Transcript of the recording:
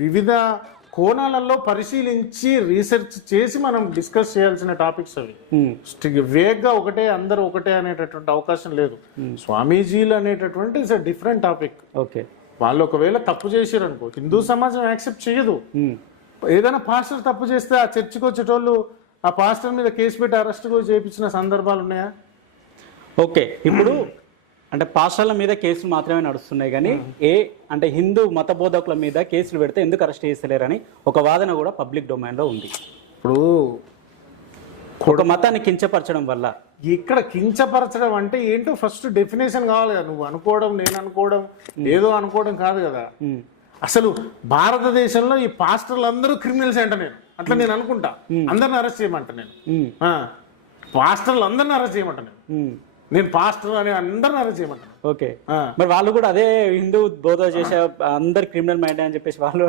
వివిధ కోణాలలో పరిశీలించి రీసెర్చ్ చేసి మనం డిస్కస్ చేయాల్సిన టాపిక్స్ అవి. వేగ్గా ఒకటే అందరూ ఒకటే అనేటటువంటి అవకాశం లేదు. స్వామీజీలు అనేటటువంటి ఇట్స్ డిఫరెంట్ టాపిక్. ఓకే, వాళ్ళు ఒకవేళ తప్పు చేశారు అనుకో, హిందూ సమాజం యాక్సెప్ట్ చేయదు. ఏదైనా పాస్టర్ తప్పు చేస్తే ఆ చర్చికి వచ్చేటోళ్ళు ఆ పాస్టర్ మీద కేసు పెట్టి అరెస్ట్ కూడా చేయించిన సందర్భాలు ఉన్నాయా? ఓకే. ఇప్పుడు అంటే పాస్టర్ల మీద కేసులు మాత్రమే నడుస్తున్నాయి కానీ అంటే హిందూ మత బోధకుల మీద కేసులు పెడితే ఎందుకు అరెస్ట్ చేస్తలేరని ఒక వాదన కూడా పబ్లిక్ డొమైన్లో ఉంది. ఇప్పుడు ఒక మతాన్ని కించపరచడం వల్ల ఇక్కడ కించపరచడం అంటే ఏంటో ఫస్ట్ డెఫినేషన్ కావాలి కదా. నువ్వు అనుకోవడం, నేను అనుకోవడం, ఏదో అనుకోవడం కాదు కదా. అసలు భారతదేశంలో ఈ పాస్టర్లు అందరూ క్రిమినల్స్ అంట నేను అట్లా నేను అనుకుంటా. అందరిని అరెస్ట్ చేయమంట నేను, పాస్టర్లు అందరిని అరెస్ట్ చేయమంట నేను పాస్టర్ అని అందరిని అరెస్ట్ చేయమంట. ఓకే, మరి వాళ్ళు కూడా అదే హిందూ బోధ చేసే అందరు క్రిమినల్ మైండ్ అని చెప్పేసి వాళ్ళు